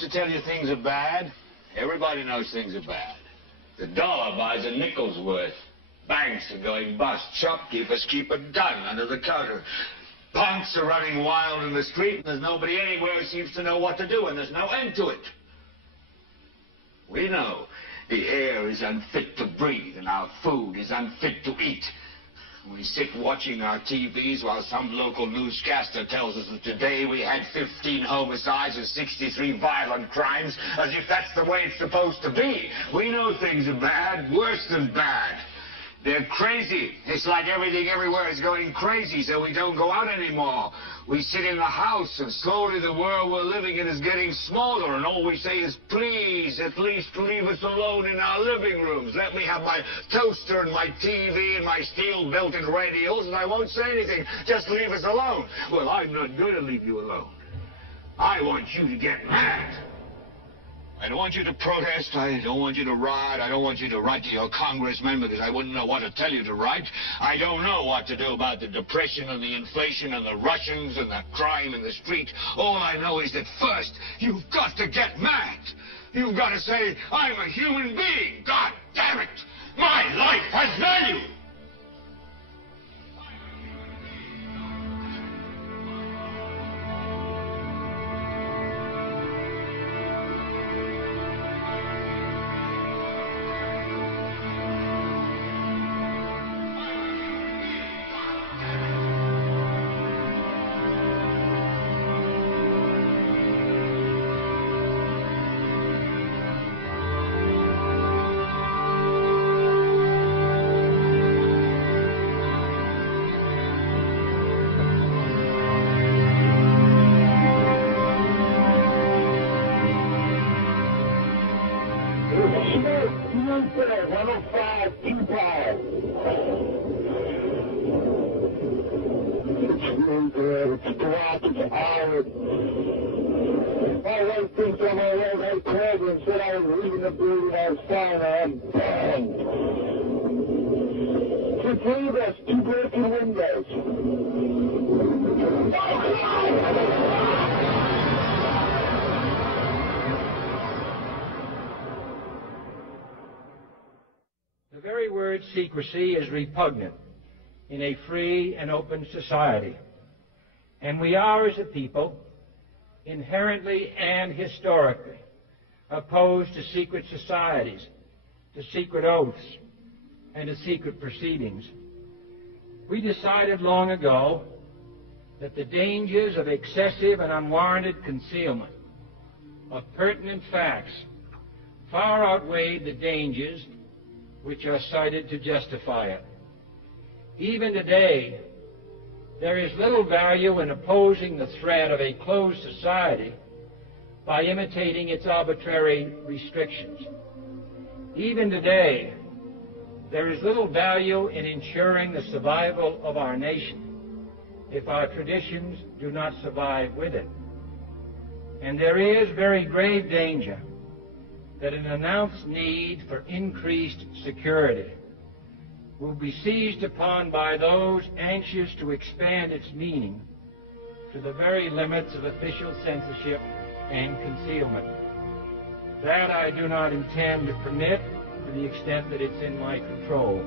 To tell you things are bad. Everybody knows things are bad. The dollar buys a nickel's worth. Banks are going bust. Shopkeepers keep a gun under the counter. Punks are running wild in the street, and there's nobody anywhere who seems to know what to do, and there's no end to it. We know the air is unfit to breathe, and our food is unfit to eat. We sit watching our TVs while some local newscaster tells us that today we had 15 homicides and 63 violent crimes, as if that's the way it's supposed to be. We know things are bad, worse than bad. They're crazy. It's like everything everywhere is going crazy, so we don't go out anymore. We sit in the house, and slowly the world we're living in is getting smaller, and all we say is, please, at least leave us alone in our living rooms. Let me have my toaster and my TV and my steel-belted radials, and I won't say anything. Just leave us alone. Well, I'm not going to leave you alone. I want you to get mad. I don't want you to protest. I don't want you to riot. I don't want you to write to your congressman because I wouldn't know what to tell you to write. I don't know what to do about the depression and the inflation and the Russians and the crime in the street. All I know is that first, you've got to get mad. You've got to say, I'm a human being. God damn it. My life has value. The very word secrecy is repugnant in a free and open society. And we are, as a people, inherently and historically opposed to secret societies, to secret oaths, and to secret proceedings. We decided long ago that the dangers of excessive and unwarranted concealment of pertinent facts far outweighed the dangers which are cited to justify it. Even today, there is little value in opposing the threat of a closed society by imitating its arbitrary restrictions. Even today, there is little value in ensuring the survival of our nation if our traditions do not survive with it. And there is very grave danger that an announced need for increased security will be seized upon by those anxious to expand its meaning to the very limits of official censorship and concealment. That I do not intend to permit to the extent that it's in my control.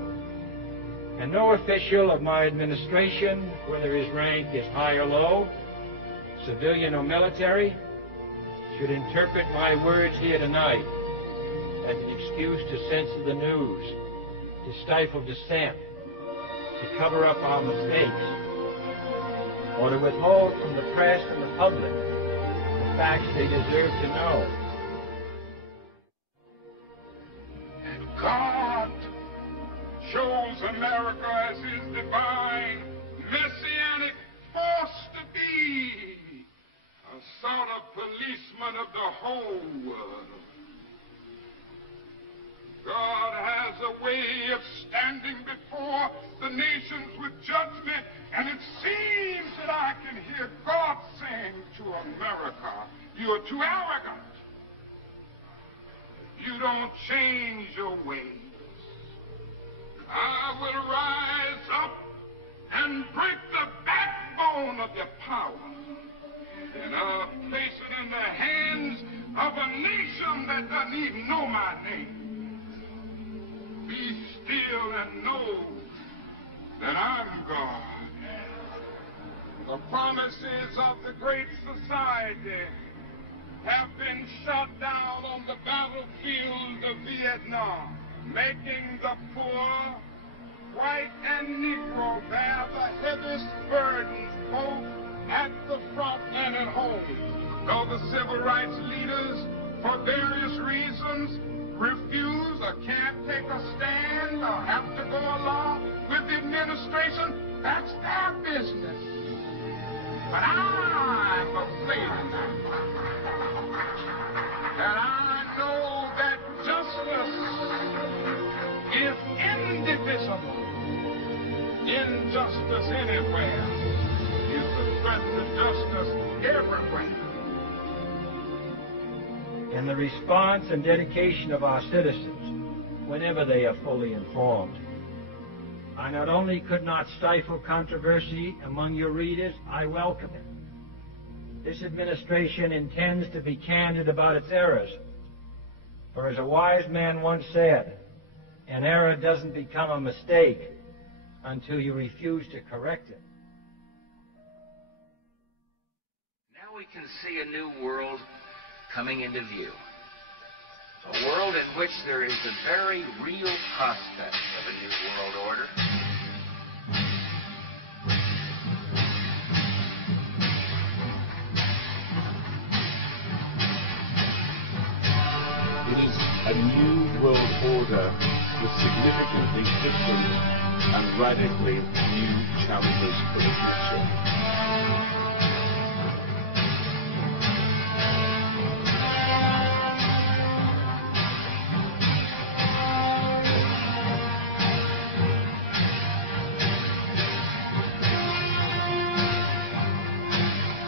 And no official of my administration, whether his rank is high or low, civilian or military, should interpret my words here tonight as an excuse to censor the news, to stifle dissent, to cover up our mistakes, or to withhold from the press and the public the facts they deserve to know. And God chose America as his divine, messianic force to be a sort of policeman of the whole world. God has a way of standing before the nations with judgment, and it seems that I can hear God saying to America, "You're too arrogant. You don't change your ways. I will rise up and break the backbone of your power, and I'll place it in the hands of a nation that doesn't even know my name. Be still and know that I'm God." The promises of the great society have been shot down on the battlefield of Vietnam, making the poor, white and Negro, bear the heaviest burdens both at the front and at home. Though the civil rights leaders, for various reasons, refuse or can't take a stand or have to go along with the administration, that's their business. But I'm afraid that I know that justice is indivisible. Injustice anywhere is a threat to justice everywhere. And the response and dedication of our citizens, whenever they are fully informed. I not only could not stifle controversy among your readers, I welcome it. This administration intends to be candid about its errors. For as a wise man once said, an error doesn't become a mistake until you refuse to correct it. Now we can see a new world coming into view. A world in which there is a very real prospect of a new world order. It is a new world order with significantly different and radically new challenges for the future.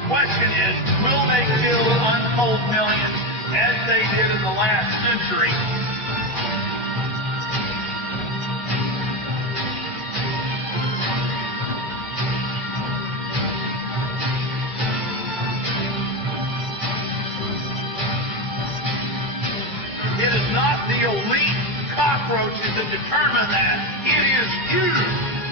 Question is, will they kill untold millions as they did in the last century? It is not the elite cockroaches that determine that. It is you.